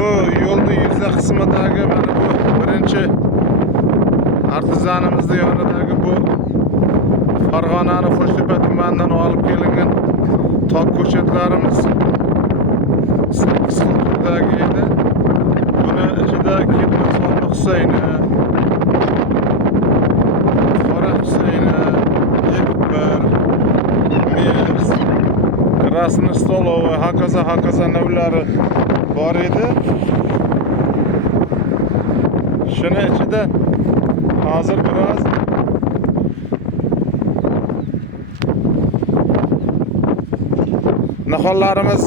Bu yo'lning yuzda qismidagi mana bu birinchi artizanimizning yonidagi bu Farg'onaning Qo'shtepa tumanidan olib kelingan tok ko'chatlarimiz 8 xil turdagi edi. Buni ichida Ketmasxon Husayni, Qora Husayni, Ekber, Mers, Krasnoy Stolova, hokazo navlari bor edi. Shuni ichida hozir biroz nahonlarimiz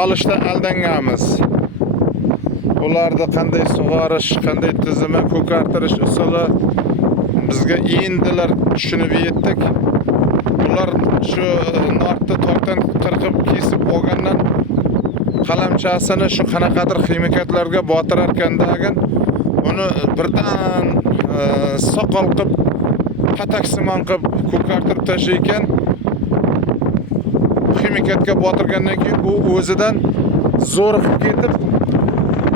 olishda aldanganmiz. Ularni qanday sug'orish, qanday tizimi, ko'kartirish usuli bizga endi tushunib yetdik. Ular shu nortni tokdan qirqib kesib olgandan qalamchasini shu qanaqadir ximikatlarga botirar ekandagin, uni birdan soqol qilib, pataksimon qilib ko'kartirib tashlaykan. Ximikatga botirgandan keyin u o'zidan zo'riqib ketib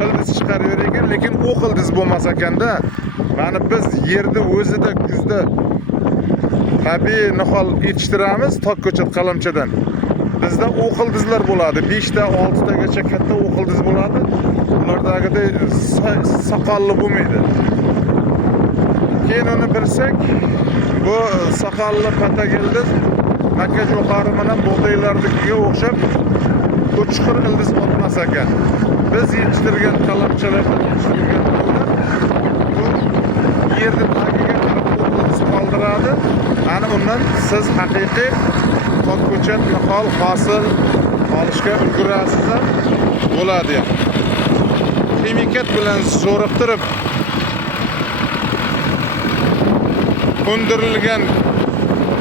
ildiz chiqarib ekan, lekin o'q ildiz bo'lmas ekanda. Mana biz yerda o'zida kuzda tabiiy nihol yetishtiramiz tok ko'chat qalamchadan. Bizda o'q ildizlar bo'ladi. 5 ta, 6 tagacha katta o'q ildiz bo'ladi. Ulardagidek soqolli bo'lmaydi. Keyin uni bilsak, bu soqolli patak ildiz Makka jo'xori bilan bug'doylarnikiga o'xshab uchiqir ildiz otmas ekan. Biz yetishtirgan qalamchalardan yetishtirgan bu yerda tagiga qarab ildiz qoldiradi. Ana undan siz haqiqiy tok ko'chat nihol hosil olishga ulgurasiz bo'ladi. Ximikat bilan zo'riqtirib undirilgan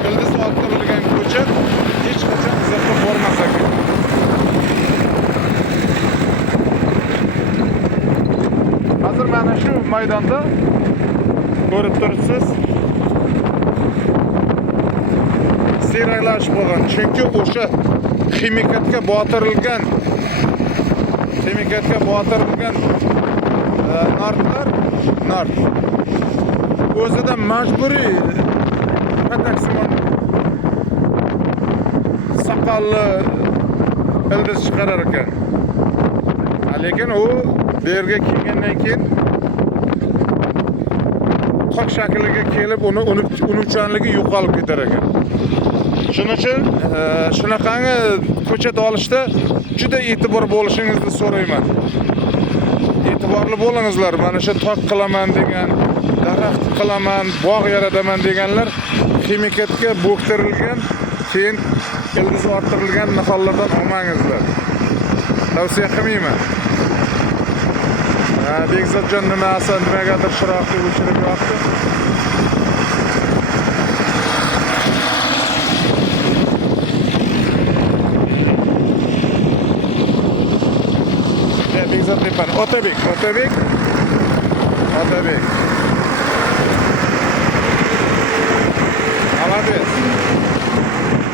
ildiz ottirilgan ko'chat hech qachon uzoqqa bormas ekan. Hozir mana shu maydonda ko'rib turibsiz, siyraklashib qolgan. Chunki o'sha ximikatga botirilgan nort o'zida majburiy pataksimon soqolli ildiz chiqarar ekan. Lekin u yerga kelgandan keyin tok shakliga kelib, uni unumchanligi yo'qolib ketar ekan. Shuning uchun shunaqangi ko'chat olishda juda e'tibor bo'lishingizni so'rayman. E'tiborli bo'lingizlar. Mana shu tok qilaman degan, daraxt qilaman, bog' yarataman deganlar ximikatga bo'ktirilgan, keyin ildiz orttirilgan nihollardan olmangizlar. Tavsiya qilmayman. Bekzodjon nimagadir chiroqni o'chirib yoqdi. Bekzod tepan, Otabek. Молодец.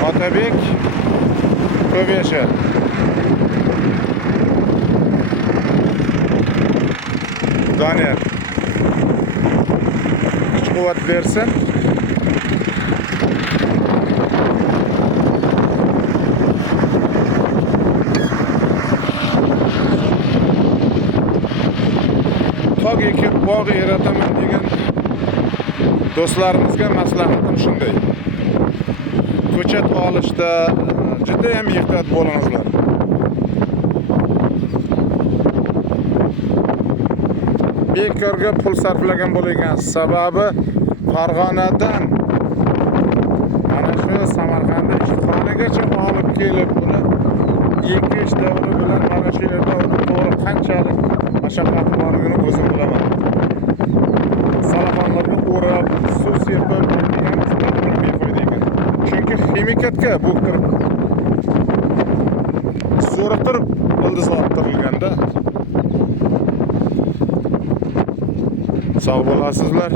Otabek ko'p yasha. Doniyor kuch-quvvat bersin. Tok ekib bog' yarataman degan do'stlarimizga maslahatim shunday. Ko'chat olishda juda ham ehtiyot bo'lingizlar. Bekorga pul sarflagan bo'lgan sababi Farg'onadan mana shu Samarqandda ishxonagacha olib kelib buni ekish davri bilan mana shu yerda to'g'ri qanchalik mashaqqat borligini o'zim bilaman. Salafonlarga o'rab, suv sepib deganimiz befoyda ekan. Chunki ximikatga bo'ktirib zo'riqtirib ildiz orttirilganda. Sog' bo'lasizlar.